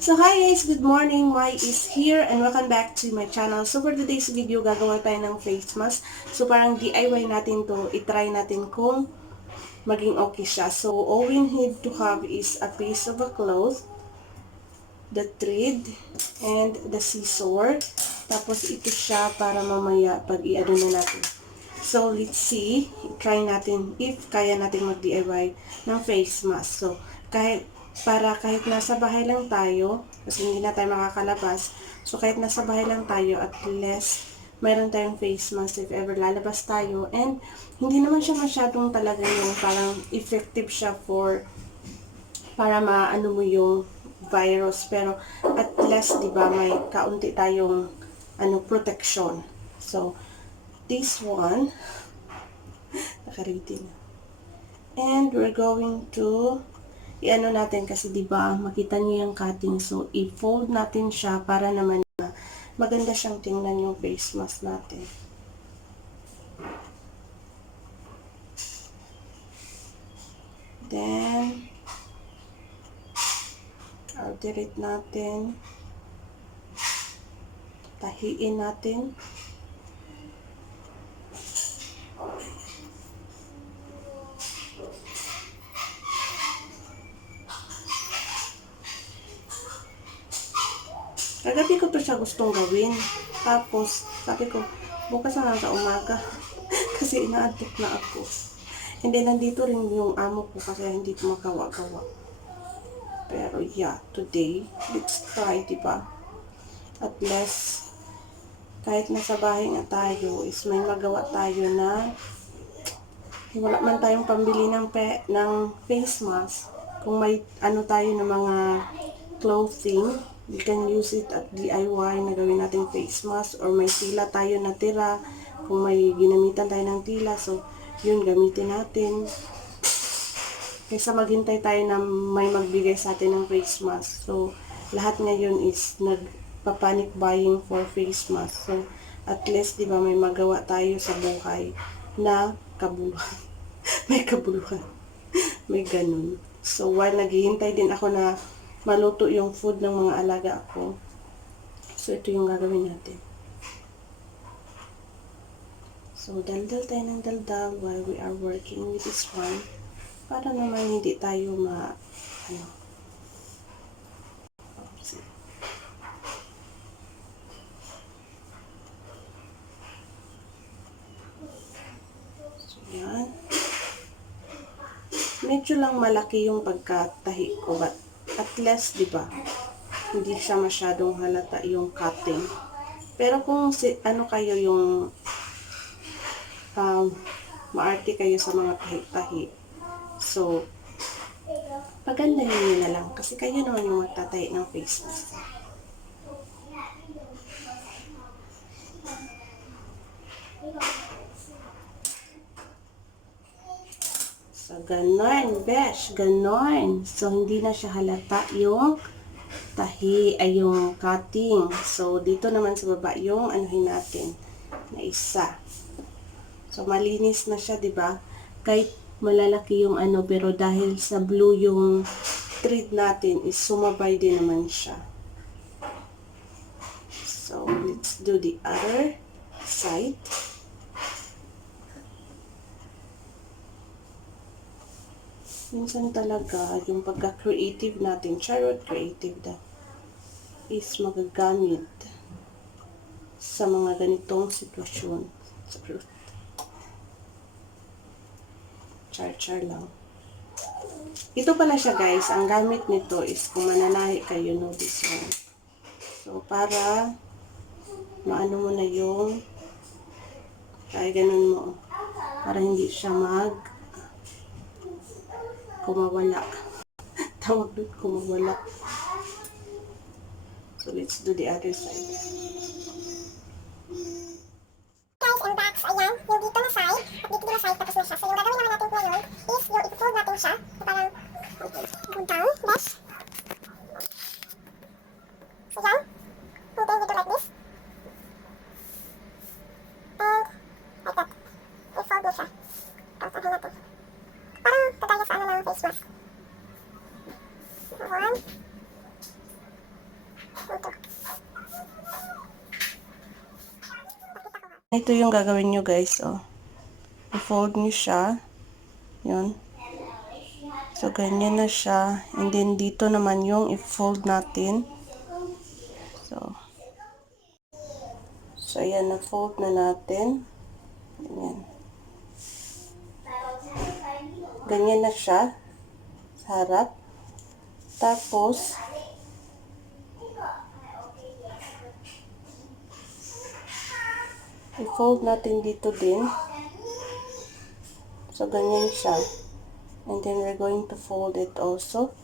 So hi guys, good morning. Mhai is here and welcome back to my channel. So for today's video, gagawa tayo ng face mask. So parang DIY natin to, itry natin kung maging okay siya. So all we need to have is a piece of a cloth, the thread, and the scissor. Tapos ito siya para mamaya pag i-ano na natin. So let's see, try natin if kaya natin mag-DIY ng face mask. So kahit nasa bahay lang tayo, kasi hindi na tayo makakalabas, so kahit nasa bahay lang tayo, at least mayroon tayong face mask if ever lalabas tayo. And hindi naman siya masyadong talaga yung parang effective siya para maano mo yung virus, pero at least 'di ba may kaunti tayong protection. So this one naka-ready na. And we're going to i-ano natin kasi 'di ba makita niyo yung cutting, so i-fold natin siya para naman maganda siyang tingnan yung face mask natin. Then alternate natin, tahiin natin. Kagabi ko to siya gustong gawin. Tapos, sabi ko, bukas na lang sa umaga. Kasi inaantok na ako. And then, nandito rin yung amo ko kasi hindi ko magawa-gawa. Pero, yeah, today, let's try, diba? At least, kahit nasa bahay nga tayo, is may magawa tayo na wala man tayong pambili ng face mask. Kung may ano tayo ng mga clothing, we can use it at DIY na gawin natin face mask, or may tila tayo na tira, kung may ginamitan tayo ng tila, so yun gamitin natin kaysa maghintay tayo na may magbigay sa atin ng face mask. So lahat ngayon is nagpa-panic buying for face mask. So at least 'di ba may magawa tayo sa buhay na kabuluhan. May kabuluhan. May ganun. So while naghihintay din ako na maluto yung food ng mga alaga ko, so ito yung gagawin natin. So daldal tayo ng daldal while we are working with this one, para naman hindi tayo so yan. Medyo lang malaki yung pagkatahi ko, but at least, di ba, hindi siya masyadong halata yung cutting. Pero kung kayo yung maarte kayo sa mga tahi-tahi, so pagandahin niyo na lang kasi kayo naman yung magtatahi ng face mask. So ganon, besh, ganon. So hindi na siya halata yung tahi ay yung cutting. So dito naman sa baba yung anuhin natin na isa. So malinis na siya, 'di ba? Kahit malalaki yung pero dahil sa blue yung thread natin, is sumabay din naman siya. So let's do the other side. Minsan talaga yung pagka-creative natin, charot creative da, is magagamit sa mga ganitong sitwasyon. Char lang. Ito pala siya guys, ang gamit nito is kung mananahi kayo, no, this one. So para maano mo na yung kaya ganun mo, para hindi siya kumawala. Tawag doon, kumawala. So let's do the other side. Guys, and box, ayan, yung dito na side, at dito na side, tapos na siya. So yung gagawin naman natin ngayon is yung i-fold natin siya, parang go down, besh. So yan, hintayin dito like this. And like that. I-fold mo siya. Tapos ahin natin. Parang kagaya sa ng face mask. 1, Ito yung gagawin nyo guys, oh. I-fold nyo siya. Yun. So, ganyan na siya. And then, dito naman yung i-fold natin. So, ayan, na-fold na natin. Ganyan. Ganyan na siya. Sa harap. Tapos, i-fold natin dito din. So, ganyan siya. And then, we're going to fold it also.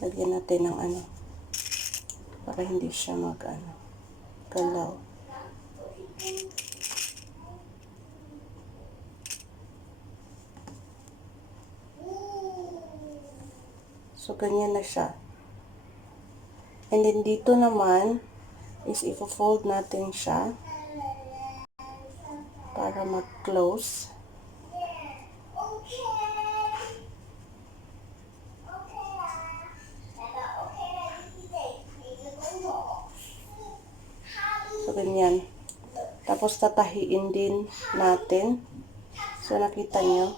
Lagyan natin ng ano. Para hindi siya galaw. So, ganyan na siya. And then, dito naman, is i-fold natin siya para mag-close. So, ganyan. Tapos, tatahiin din natin. So, nakita nyo.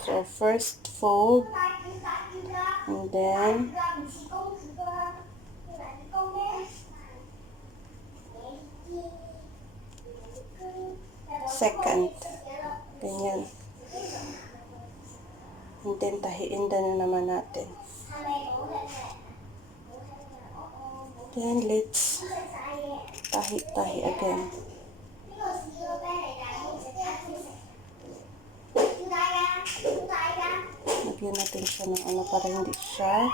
So, first fold. And then, second. Ganyan. And then, tahiin na naman natin. Then, let's tahi again. Lagyan natin siya ng ano para hindi siya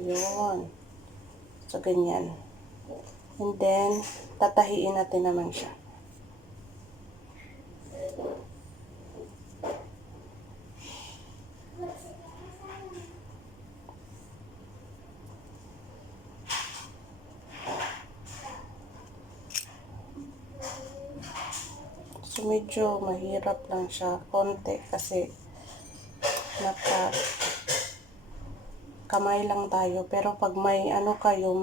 yun. So, ganyan. And then, tatahiin natin naman siya. So, medyo mahirap lang siya. Konti kasi kamay lang tayo. Pero pag may ano kayo,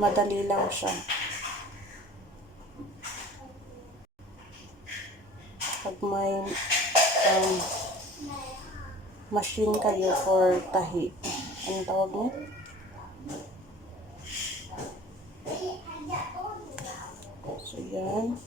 madali lang siya. Pag may machine kayo for tahi. Anong tawag niya? So, yan.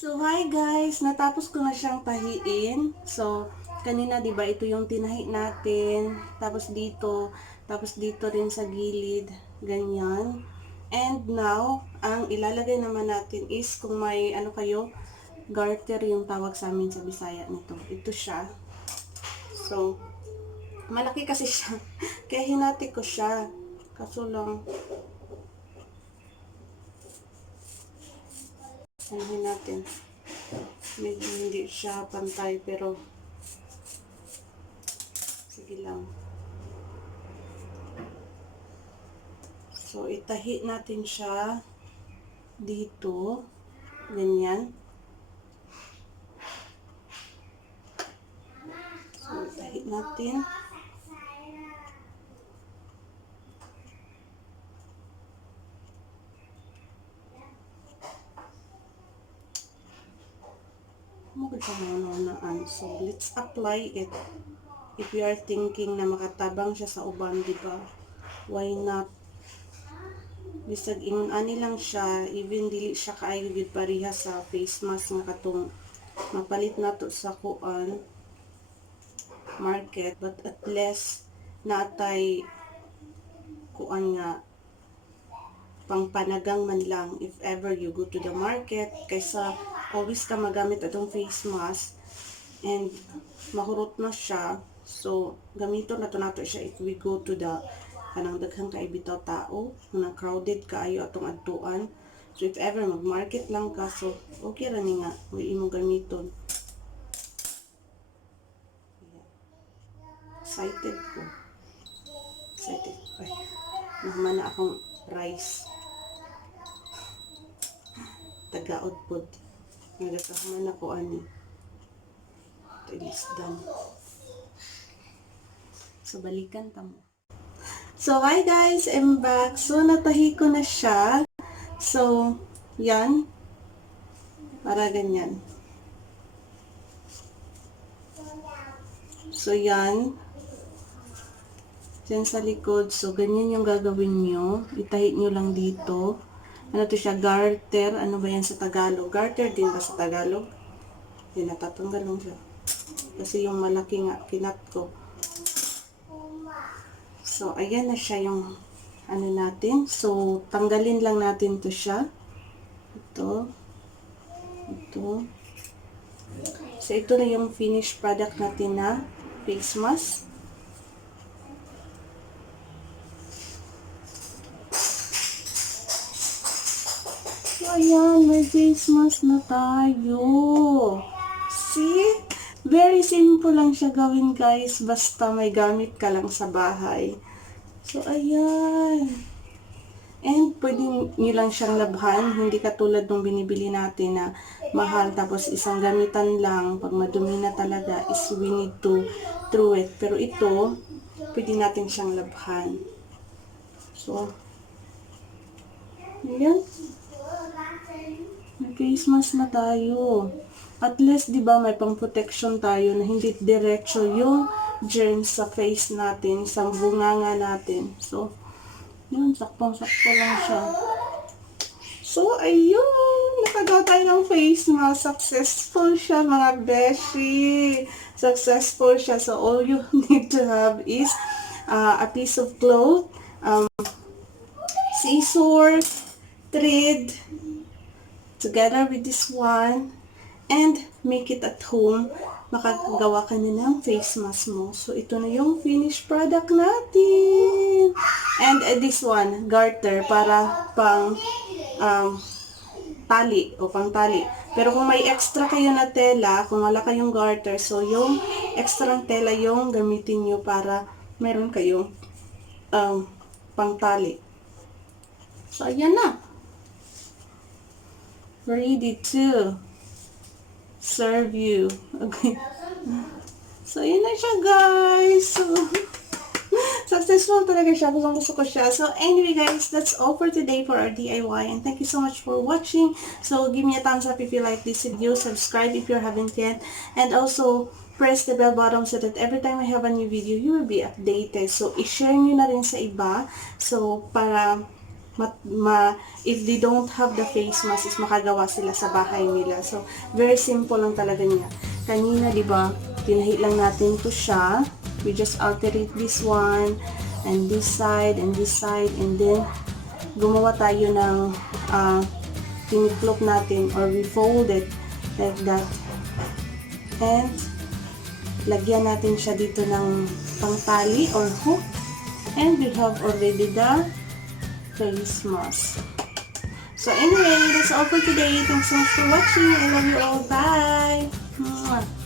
So, hi guys! Natapos ko na siyang tahiin. So, kanina 'di ba ito yung tinahi natin. Tapos dito rin sa gilid, ganyan. And now, ang ilalagay naman natin is kung may ano kayo, garter yung tawag sa amin sa Bisaya nito. Ito siya. So, malaki kasi siya. Kaya hinati ko siya. Kaso lang, ano natin. Medyo hindi siya pantay pero sige lang. So, itahi natin siya dito. Ganyan. So, itahi natin. So, let's apply it. If you are thinking na makatabang siya sa uban, di ba? Why not? Bisag ingon ani lang siya, even dili siya kaayo gid pareha sa face mask nga katong mapalit nato sa kuan market, but at least natay kuan nga pangpanagang man lang if ever you go to the market, kaysa always ka magamit atong face mask and mahurot na siya. So gamito na to nato siya if we go to the kanang daghang kay bitaw tao, na crowded kaayo atong adtuan. So if ever mag-market lang ka, so okay ra ni nga mo imong gamiton. Excited ko. Excited. Ay, naman na akong rice. Tagaod pod. Nagakaman ako ani. It is done. So balikan ta mo. So hi guys, I'm back. So natahi ko na siya. So yan. Para ganyan. So yan. Diyan sa likod. So ganyan yung gagawin nyo. Itahi nyo lang dito. Ano to siya? Garter. Ano ba yan sa Tagalog? Garter din ba sa Tagalog? Yan, natatanggal lang siya. Kasi yung malaki nga, kinat ko. So, ayan na siya yung ano natin. So, tanggalin lang natin to siya. Ito. Ito. So, ito na yung finished product natin na face mask. So, ayan. May face mask na tayo. See? Very simple lang siya gawin, guys. Basta may gamit ka lang sa bahay. So, ayan. And, pwede nyo lang siyang labhan. Hindi katulad nung binibili natin na mahal. Tapos, isang gamitan lang. Pag madumi na talaga, is we need to throw it. Pero ito, pwede natin siyang labhan. So, ayan. May face mask na tayo. At least, di ba, may pang-protection tayo na hindi diretso yung germs sa face natin, sa bunganga natin. So, yun, saktong-sakto lang siya. So, ayun, nakagawa tayo ng face mask. Successful siya, mga beshi. Successful siya. So, all you need to have is a piece of cloth, scissors, thread, together with this one, and make it at home. Makagawa ka na ng face mask mo. So, ito na yung finished product natin. And this one, garter, para pang tali o pang tali. Pero kung may extra kayo na tela, kung wala kayong garter, so yung extra tela yung gamitin nyo para meron kayong pang tali. So, ayan na. Ready to serve you. Okay. So, yun na siya, guys. So, successful talaga siya. Gusto ko siya. So, anyway, guys, that's all for today for our DIY. And thank you so much for watching. So, give me a thumbs up if you like this video. Subscribe if you haven't yet. And also, press the bell button so that every time I have a new video, you will be updated. So, i-share nyo na rin sa iba. So, para if they don't have the face mask, is makagawa sila sa bahay nila. So, very simple lang talaga niya. Kanina, di ba, tinahi lang natin to siya. We just alternate this one, and this side, and then, gumawa tayo ng tiniklop natin, or we fold it like that. And, lagyan natin siya dito ng pangtali or hook. And we have already the face mask. So anyway, that's all for today. Thanks so much for watching. I love you all. Bye! Mwah.